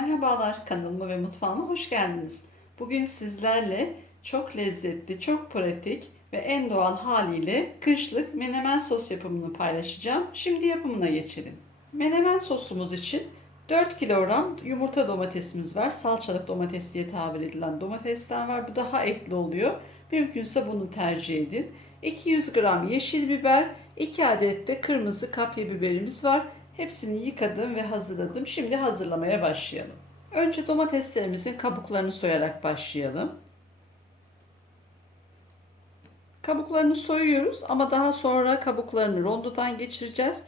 Merhabalar kanalıma ve mutfağıma hoş geldiniz. Bugün sizlerle çok lezzetli, çok pratik ve en doğal haliyle kışlık menemen sos yapımını paylaşacağım. Şimdi yapımına geçelim. Menemen sosumuz için 4 kilogram yumurta domatesimiz var. Salçalık domates diye tabir edilen domatesten var. Bu daha etli oluyor. Mümkünse bunu tercih edin. 200 gram yeşil biber, 2 adet de kırmızı kapya biberimiz var. Hepsini yıkadım ve hazırladım. Şimdi hazırlamaya başlayalım. Önce domateslerimizin kabuklarını soyarak başlayalım. Kabuklarını soyuyoruz ama daha sonra kabuklarını rondodan geçireceğiz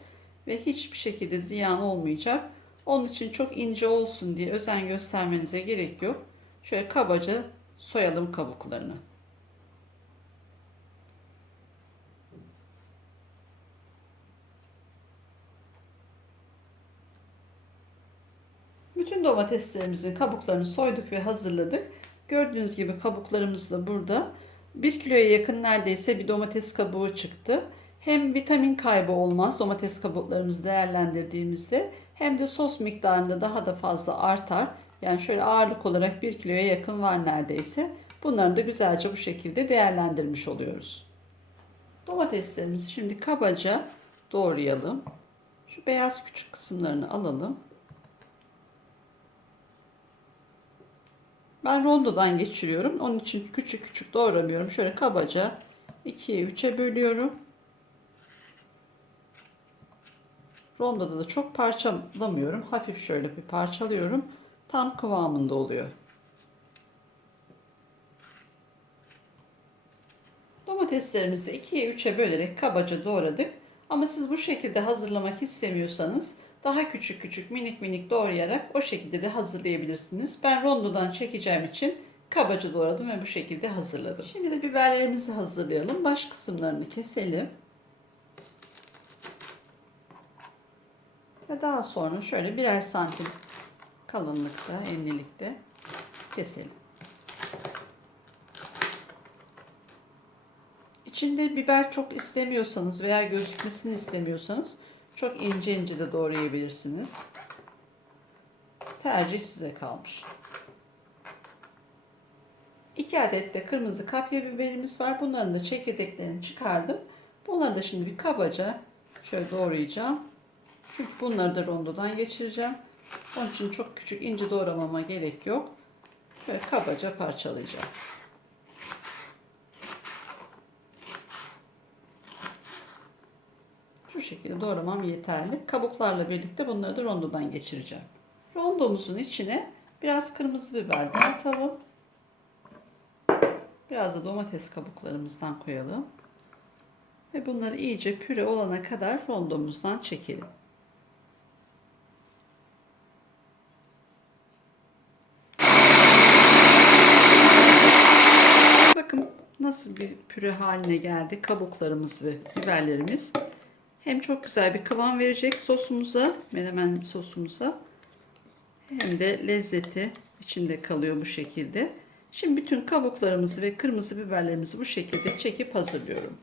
ve hiçbir şekilde ziyan olmayacak. Onun için çok ince olsun diye özen göstermenize gerek yok. Şöyle kabaca soyalım kabuklarını. Bütün domateslerimizin kabuklarını soyduk ve hazırladık. Gördüğünüz gibi kabuklarımız da burada. 1 kiloya yakın neredeyse bir domates kabuğu çıktı. Hem vitamin kaybı olmaz domates kabuklarımızı değerlendirdiğimizde hem de sos miktarında daha da fazla artar. Yani şöyle ağırlık olarak 1 kiloya yakın var neredeyse. Bunları da güzelce bu şekilde değerlendirmiş oluyoruz. Domateslerimizi şimdi kabaca doğrayalım. Şu beyaz küçük kısımlarını alalım. Ben rondodan geçiriyorum. Onun için küçük küçük doğramıyorum. Şöyle kabaca 2'ye 3'e bölüyorum. Rondoda da çok parçalamıyorum. Hafif şöyle bir parçalıyorum. Tam kıvamında oluyor. Domateslerimizi de 2'ye 3'e bölerek kabaca doğradık. Ama siz bu şekilde hazırlamak istemiyorsanız daha küçük küçük minik minik doğrayarak o şekilde de hazırlayabilirsiniz. Ben rondodan çekeceğim için kabaca doğradım ve bu şekilde hazırladım. Şimdi de biberlerimizi hazırlayalım. Baş kısımlarını keselim. Ve daha sonra şöyle birer santim kalınlıkta, enlilikte keselim. İçinde biber çok istemiyorsanız veya gözükmesini istemiyorsanız çok ince ince de doğrayabilirsiniz. Tercih size kalmış. 2 adet de kırmızı kapya biberimiz var. Bunların da çekirdeklerini çıkardım. Bunları da şimdi bir kabaca şöyle doğrayacağım. Çünkü bunları da rondodan geçireceğim. Onun için çok küçük ince doğramama gerek yok. Böyle kabaca parçalayacağım. Şekilde doğramam yeterli. Kabuklarla birlikte bunları da rondodan geçireceğim. Rondomuzun içine biraz kırmızı biber de atalım. Biraz da domates kabuklarımızdan koyalım. Ve bunları iyice püre olana kadar rondomuzdan çekelim. Bakın nasıl bir püre haline geldi kabuklarımız ve biberlerimiz. Hem çok güzel bir kıvam verecek sosumuza, menemen sosumuza. Hem de lezzeti içinde kalıyor bu şekilde. Şimdi bütün kabuklarımızı ve kırmızı biberlerimizi bu şekilde çekip hazırlıyorum.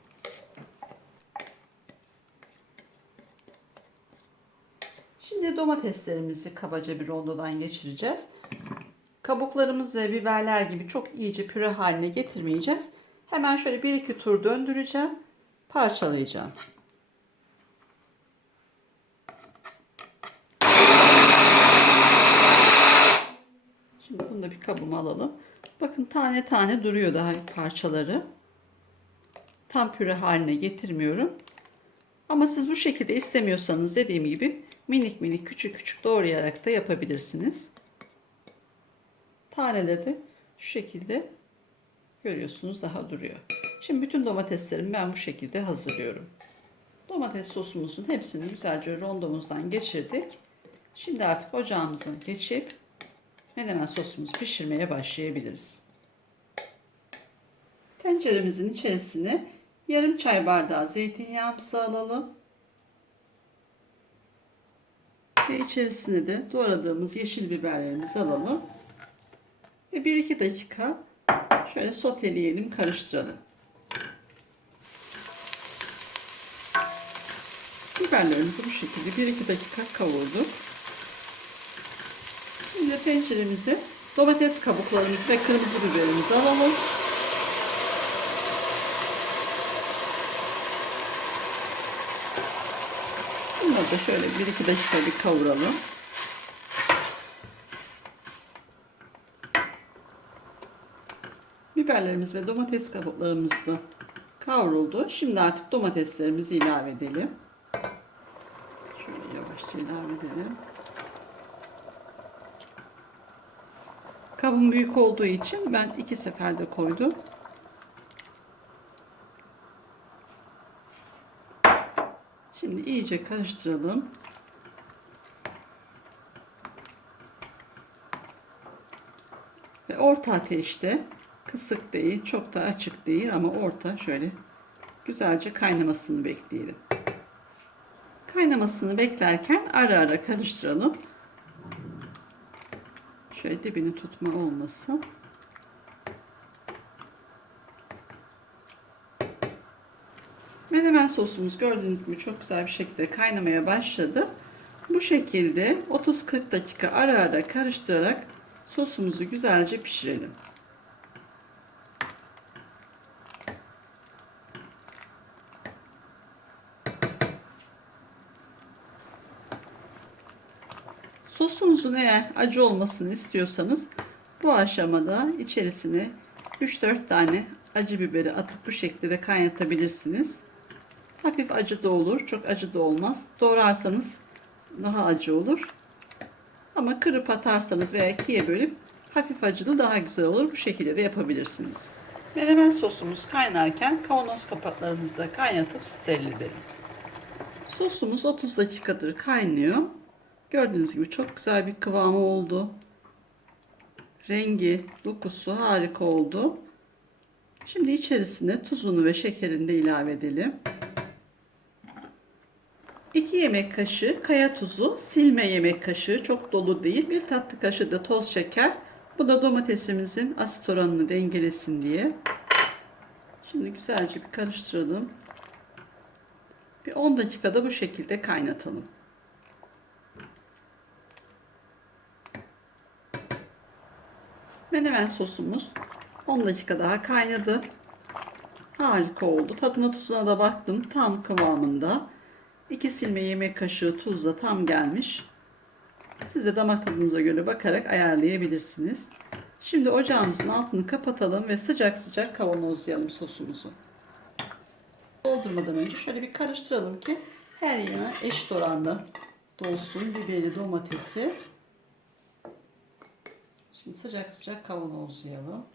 Şimdi domateslerimizi kabaca bir rondodan geçireceğiz. Kabuklarımız ve biberler gibi çok iyice püre haline getirmeyeceğiz. Hemen şöyle bir iki tur döndüreceğim. Parçalayacağım. Şimdi bunu da bir kabıma alalım. Bakın tane tane duruyor daha parçaları. Tam püre haline getirmiyorum. Ama siz bu şekilde istemiyorsanız dediğim gibi minik minik küçük küçük doğrayarak da yapabilirsiniz. Taneleri de şu şekilde görüyorsunuz daha duruyor. Şimdi bütün domateslerimi ben bu şekilde hazırlıyorum. Domates sosumuzun hepsini güzelce rondomuzdan geçirdik. Şimdi artık ocağımıza geçip menemen sosumuzu pişirmeye başlayabiliriz. Tenceremizin içerisine yarım çay bardağı zeytinyağımızı alalım. Ve içerisine de doğradığımız yeşil biberlerimizi alalım. Ve 1-2 dakika şöyle soteleyelim, karıştıralım. Biberlerimizi bu şekilde 1-2 dakika kavurduk. Şimdi tenceremizi domates kabuklarımızı ve kırmızı biberimizi alalım. Bunları da şöyle 1-2 dakika bir kavuralım. Biberlerimiz ve domates kabuklarımız da kavruldu. Şimdi artık domateslerimizi ilave edelim. Şöyle yavaşça ilave edelim. Kabım büyük olduğu için ben iki seferde koydum. Şimdi iyice karıştıralım. Ve orta ateşte kısık değil, çok da açık değil ama orta şöyle güzelce kaynamasını bekleyelim. Kaynamasını beklerken ara ara karıştıralım. Şöyle dibini tutma olmasın. Menemen sosumuz gördüğünüz gibi çok güzel bir şekilde kaynamaya başladı. Bu şekilde 30-40 dakika ara ara karıştırarak sosumuzu güzelce pişirelim. Sosunuzun eğer acı olmasını istiyorsanız bu aşamada içerisine 3-4 tane acı biberi atıp bu şekilde kaynatabilirsiniz. Hafif acı da olur, çok acı da olmaz. Doğrarsanız daha acı olur. Ama kırıp atarsanız veya ikiye bölüp hafif acılı daha güzel olur. Bu şekilde de yapabilirsiniz. Menemen sosumuz kaynarken kavanoz kapaklarımızı da kaynatıp steril edelim. Sosumuz 30 dakikadır kaynıyor. Gördüğünüz gibi çok güzel bir kıvamı oldu. Rengi, dokusu harika oldu. Şimdi içerisine tuzunu ve şekerini de ilave edelim. 2 yemek kaşığı kaya tuzu, silme yemek kaşığı çok dolu değil. Bir tatlı kaşığı da toz şeker. Bu da domatesimizin asit oranını dengelesin diye. Şimdi güzelce bir karıştıralım. Bir 10 dakikada bu şekilde kaynatalım. Menemen sosumuz 10 dakika daha kaynadı. Harika oldu. Tadına tuzuna da baktım. Tam kıvamında. 2 silme yemek kaşığı tuzla tam gelmiş. Siz de damak tadınıza göre bakarak ayarlayabilirsiniz. Şimdi ocağımızın altını kapatalım ve sıcak sıcak kavanozlayalım sosumuzu. Doldurmadan önce şöyle bir karıştıralım ki her yana eşit oranda dolsun biberi, domatesi. Şimdi sıcak sıcak kavanozlayalım.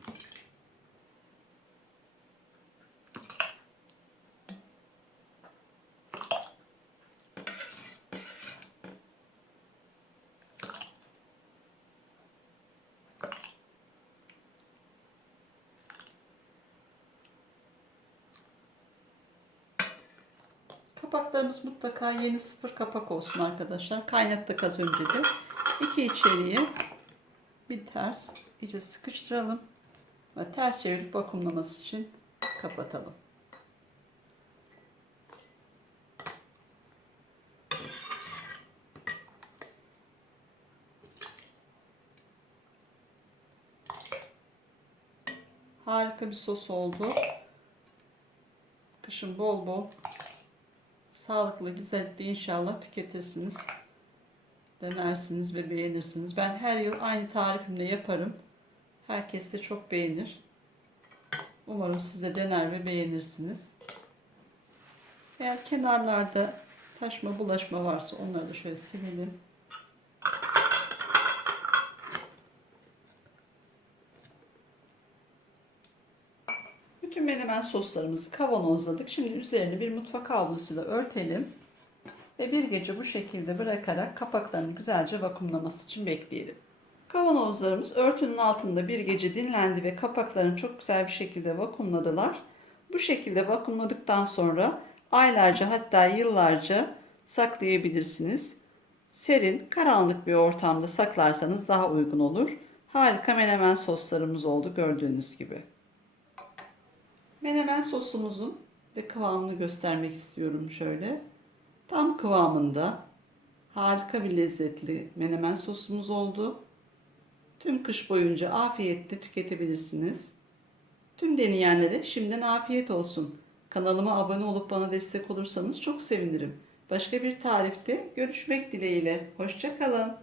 Kapaklarımız mutlaka yeni sıfır kapak olsun arkadaşlar. Kaynattık az önce de. İki içeriye bir ters iyice sıkıştıralım ve ters çevirip vakumlaması için kapatalım. Harika bir sos oldu. Kışın bol bol sağlıklı, güzellikle inşallah tüketirsiniz denersiniz ve beğenirsiniz. Ben her yıl aynı tarifimle yaparım. Herkes de çok beğenir. Umarım siz de dener ve beğenirsiniz. Eğer kenarlarda taşma bulaşma varsa onları da şöyle silelim. Bütün menemen soslarımızı kavanozladık. Şimdi üzerini bir mutfak havlusuyla örtelim. Ve bir gece bu şekilde bırakarak kapaklarını güzelce vakumlaması için bekleyelim. Kavanozlarımız örtünün altında bir gece dinlendi ve kapaklarını çok güzel bir şekilde vakumladılar. Bu şekilde vakumladıktan sonra aylarca hatta yıllarca saklayabilirsiniz. Serin, karanlık bir ortamda saklarsanız daha uygun olur. Harika menemen soslarımız oldu gördüğünüz gibi. Menemen sosumuzun de kıvamını göstermek istiyorum şöyle. Tam kıvamında harika bir lezzetli menemen sosumuz oldu. Tüm kış boyunca afiyetle tüketebilirsiniz. Tüm deneyenlere şimdiden afiyet olsun. Kanalıma abone olup bana destek olursanız çok sevinirim. Başka bir tarifte görüşmek dileğiyle. Hoşçakalın.